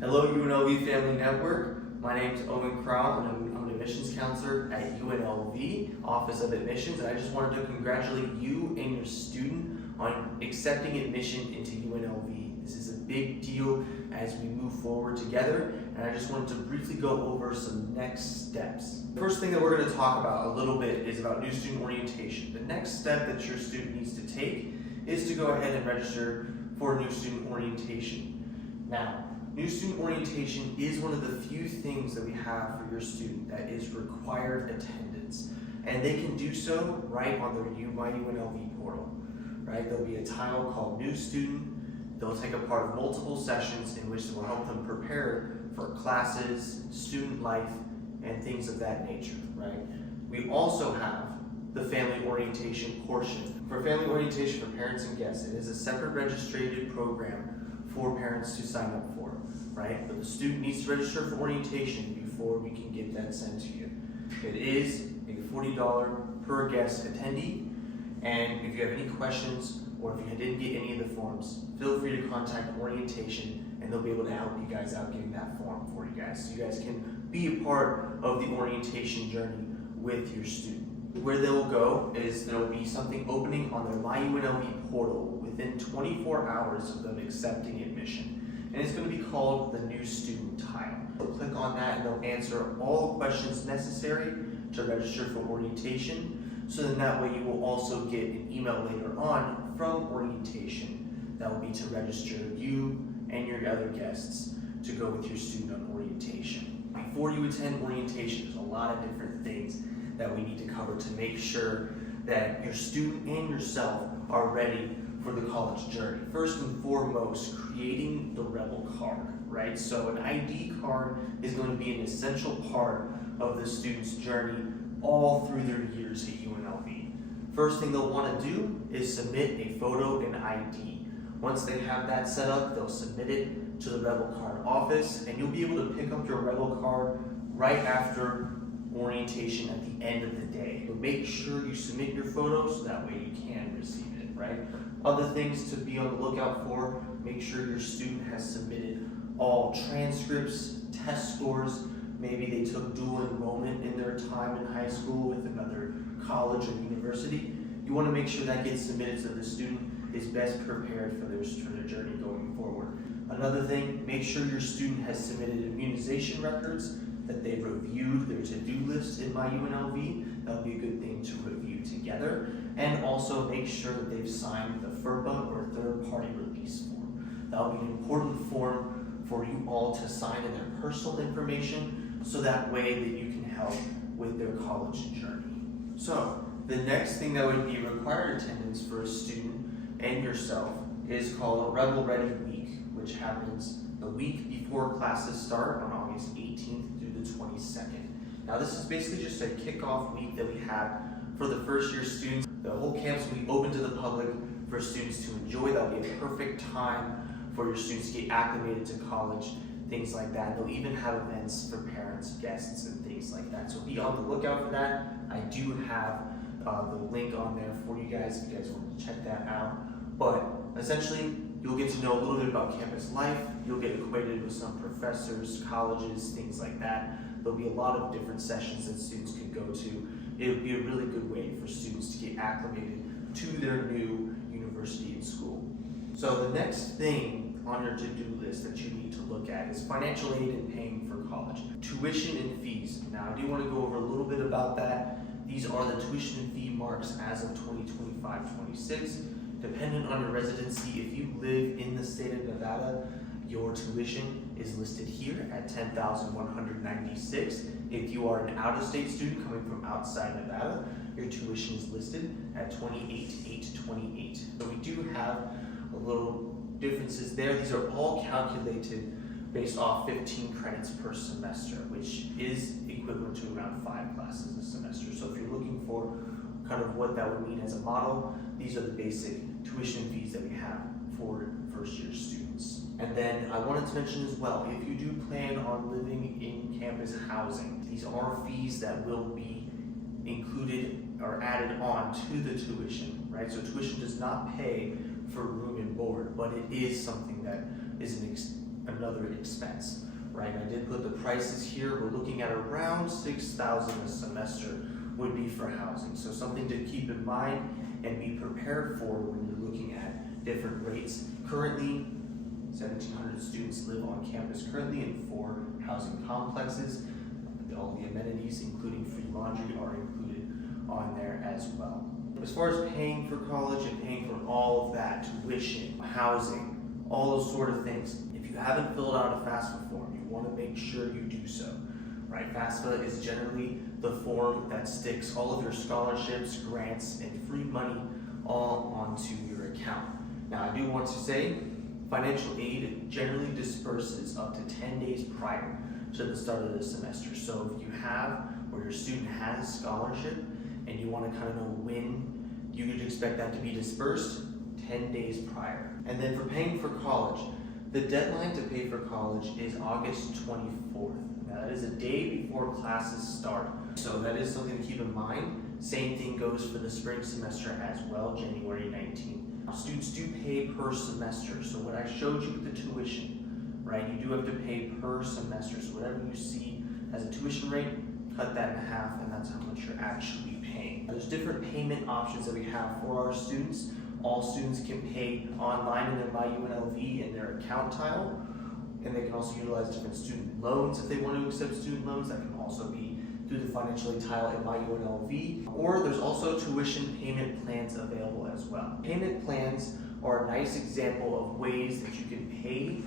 Hello UNLV Family Network. My name is Owen Crowell and I'm an admissions counselor at UNLV, Office of Admissions, and I just wanted to congratulate you and your student on accepting admission into UNLV. This is a big deal as we move forward together, and I just wanted to briefly go over some next steps. The first thing that we're going to talk about a little bit is about new student orientation. The next step that your student needs to take is to go ahead and register for new student orientation. Now, new student orientation is one of the few things that we have for your student that is required attendance, and they can do so right on their My UNLV portal. Right? There'll be a tile called New Student. They'll take a part of multiple sessions in which will help them prepare for classes, student life, and things of that nature. Right? We also have the family orientation portion. For family orientation for parents and guests, it is a separate registered program for parents to sign up for. Right? But the student needs to register for orientation before we can get that sent to you. It is a $40 per guest attendee, and if you have any questions or if you didn't get any of the forms, feel free to contact orientation and they'll be able to help you guys out getting that form for you guys so you guys can be a part of the orientation journey with your student. Where they'll go is there will be something opening on their My UNLV portal within 24 hours of them accepting admission. And it's going to be called the New Student tile. They'll click on that and they'll answer all questions necessary to register for orientation. So then that way you will also get an email later on from orientation that will be to register you and your other guests to go with your student on orientation. Before you attend orientation, there's a lot of different things that we need to cover to make sure that your student and yourself are ready for the college journey. First and foremost, creating the Rebel card, right? So an ID card is going to be an essential part of the student's journey all through their years at UNLV. First thing they'll want to do is submit a photo and ID. Once they have that set up, they'll submit it to the Rebel card office, and you'll be able to pick up your Rebel card right after orientation at the end of the day. So make sure you submit your photos so that way you can receive it, right? Other things to be on the lookout for, make sure your student has submitted all transcripts, test scores. Maybe they took dual enrollment in their time in high school with another college or university. You want to make sure that gets submitted so the student is best prepared for their journey going forward. Another thing, make sure your student has submitted immunization records, that they've reviewed their to-do list in My UNLV. That'll be a good thing to review together. And also make sure that they've signed the FERPA or third-party release form. That'll be an important form for you all to sign in their personal information so that way that you can help with their college journey. So the next thing that would be required attendance for a student and yourself is called a Rebel Ready Week, which happens the week before classes start on August 18th through the 22nd. Now this is basically just a kickoff week that we have for the first year students. The whole campus will be open to the public for students to enjoy. That'll be a perfect time for your students to get acclimated to college, things like that. They'll even have events for parents, guests, and things like that. So be on the lookout for that. I do have the link on there for you guys if you guys want to check that out. But essentially, you'll get to know a little bit about campus life. You'll get acquainted with some professors, colleges, things like that. There'll be a lot of different sessions that students can go to. It would be a really good way for students to get acclimated to their new university and school. So the next thing on your to-do list that you need to look at is financial aid and paying for college. Tuition and fees. Now I do want to go over a little bit about that. These are the tuition and fee marks as of 2025-26. Depending on your residency, if you live in the state of Nevada, your tuition is listed here at $10,196. If you are an out-of-state student coming from outside Nevada, your tuition is listed at $28,828. So we do have a little differences there. These are all calculated based off 15 credits per semester, which is equivalent to around 5 classes a semester. So if you're looking for kind of what that would mean as a model, these are the basic tuition fees that we have for first year students. And then I wanted to mention as well, if you do plan on living in campus housing, these are fees that will be included or added on to the tuition, right? So tuition does not pay for room and board, but it is something that is another expense, right? I did put the prices here. We're looking at around $6,000 a semester would be for housing. So something to keep in mind and be prepared for when you're looking at different rates. Currently, 1,700 students live on campus currently in 4 housing complexes. All the amenities, including free laundry, are included on there as well. As far as paying for college and paying for all of that, tuition, housing, all those sort of things, if you haven't filled out a FAFSA form, you want to make sure you do so. Right? FAFSA is generally the form that sticks all of your scholarships, grants, and free money all onto your account. Now, I do want to say, financial aid generally disperses up to 10 days prior to the start of the semester. So if you have, or your student has scholarship, and you want to kind of know when you could expect that to be dispersed, 10 days prior. And then for paying for college, the deadline to pay for college is August 24th. Now that is a day before classes start. So that is something to keep in mind. Same thing goes for the spring semester as well, January 19th. Students do pay per semester. So what I showed you with the tuition, right? You do have to pay per semester. So whatever you see as a tuition rate, cut that in half, and that's how much you're actually paying. There's different payment options that we have for our students. All students can pay online and then by UNLV in their account tile, and they can also utilize different student loans if they want to accept student loans. That can also be through the financial aid tile in my UNLV, or there's also tuition payment plans available as well. Payment plans are a nice example of ways that you can pay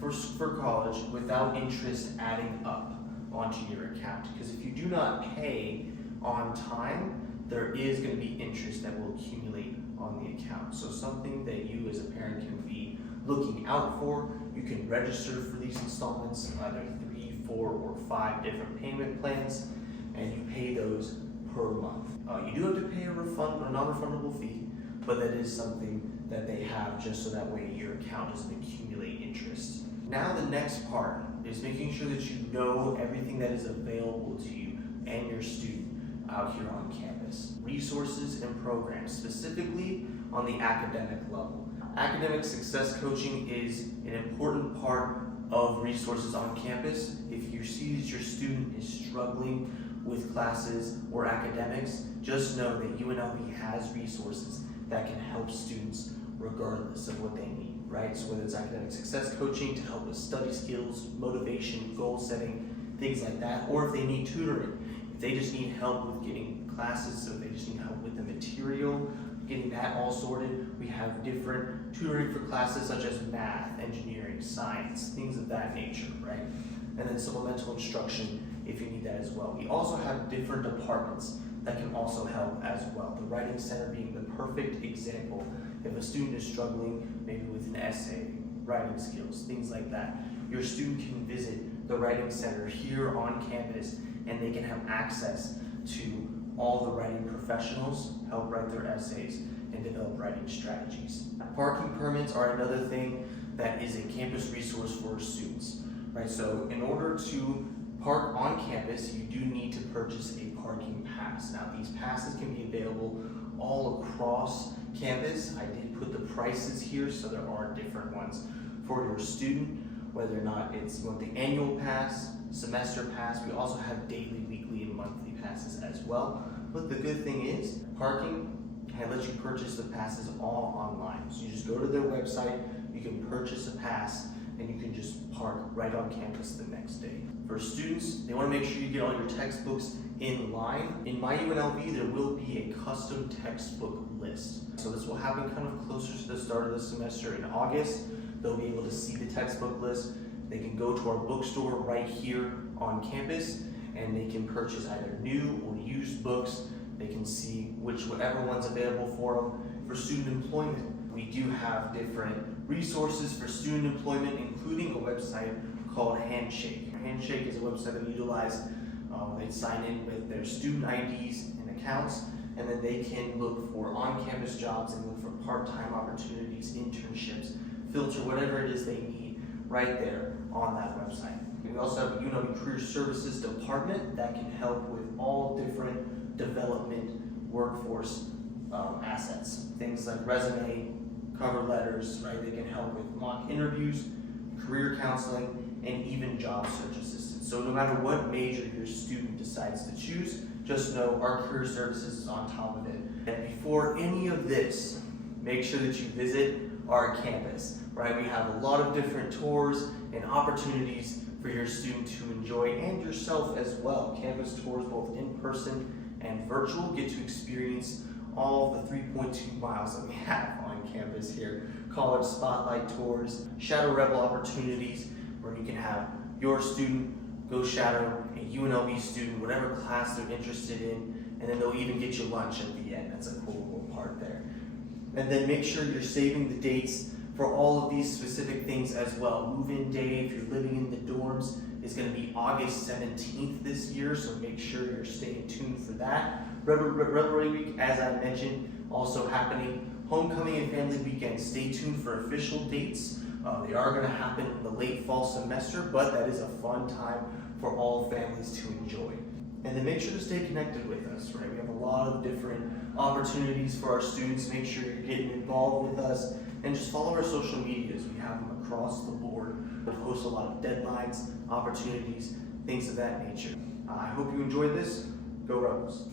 for college without interest adding up onto your account. Because if you do not pay on time, there is going to be interest that will accumulate on the account. So something that you as a parent can be looking out for. You can register for these installments, either 3, 4, or 5 different payment plans, and you pay those per month. You do have to pay a refund or non-refundable fee, but that is something that they have just so that way your account doesn't accumulate interest. Now the next part is making sure that you know everything that is available to you and your student out here on campus. Resources and programs, specifically on the academic level. Academic success coaching is an important part of resources on campus. If you see that your student is struggling with classes or academics, just know that UNLV has resources that can help students regardless of what they need, right? So whether it's academic success coaching to help with study skills, motivation, goal setting, things like that, or if they need tutoring, if they just need help with getting classes, so if they just need help with the material, getting that all sorted, we have different tutoring for classes such as math, engineering, science, things of that nature, right? And then supplemental instruction if you need that as well. We also have different departments that can also help as well. The Writing Center being the perfect example. If a student is struggling maybe with an essay, writing skills, things like that, your student can visit the Writing Center here on campus and they can have access to all the writing professionals, help write their essays, and develop writing strategies. Parking permits are another thing that is a campus resource for students, right? So in order to park on campus, you do need to purchase a parking pass. Now these passes can be available all across campus. I did put the prices here, so there are different ones for your student, whether or not it's you want the annual pass, semester pass. We also have daily, weekly, and monthly passes as well. But the good thing is, parking can let you purchase the passes all online. So you just go to their website, you can purchase a pass, and you can just park right on campus the next day. For students, they want to make sure you get all your textbooks in line. In my UNLV, there will be a custom textbook list. So this will happen kind of closer to the start of the semester in August. They'll be able to see the textbook list. They can go to our bookstore right here on campus and they can purchase either new or used books. They can see whatever one's available for them. For student employment, we do have different resources for student employment, including a website called Handshake. Handshake is a website that we utilize. They sign in with their student IDs and accounts, and then they can look for on-campus jobs and look for part-time opportunities, internships, filter whatever it is they need right there on that website. We also have a UNLV Career Services Department that can help with all different development workforce assets. Things like resume, cover letters, right? They can help with mock interviews, career counseling, and even job search assistance. So no matter what major your student decides to choose, just know our career services is on top of it. And before any of this, make sure that you visit our campus, right? We have a lot of different tours and opportunities for your student to enjoy, and yourself as well. Campus tours, both in person and virtual, get to experience all of the 3.2 miles that we have on campus here. College spotlight tours, shadow rebel opportunities, where you can have your student go shadow a UNLV student, whatever class they're interested in, and then they'll even get you lunch at the end. That's a cool little part there. And then make sure you're saving the dates for all of these specific things as well. Move-in day, if you're living in the dorms, is going to be August 17th this year, so make sure you're staying tuned for that. Revelry Week, as I mentioned, also happening. Homecoming and Family Weekend, stay tuned for official dates. They are going to happen in the late fall semester, but that is a fun time for all families to enjoy. And then make sure to stay connected with us, right? We have a lot of different opportunities for our students. Make sure you're getting involved with us, and just follow our social medias. We have them across the board. We post a lot of deadlines, opportunities, things of that nature. I hope you enjoyed this. Go Rebels.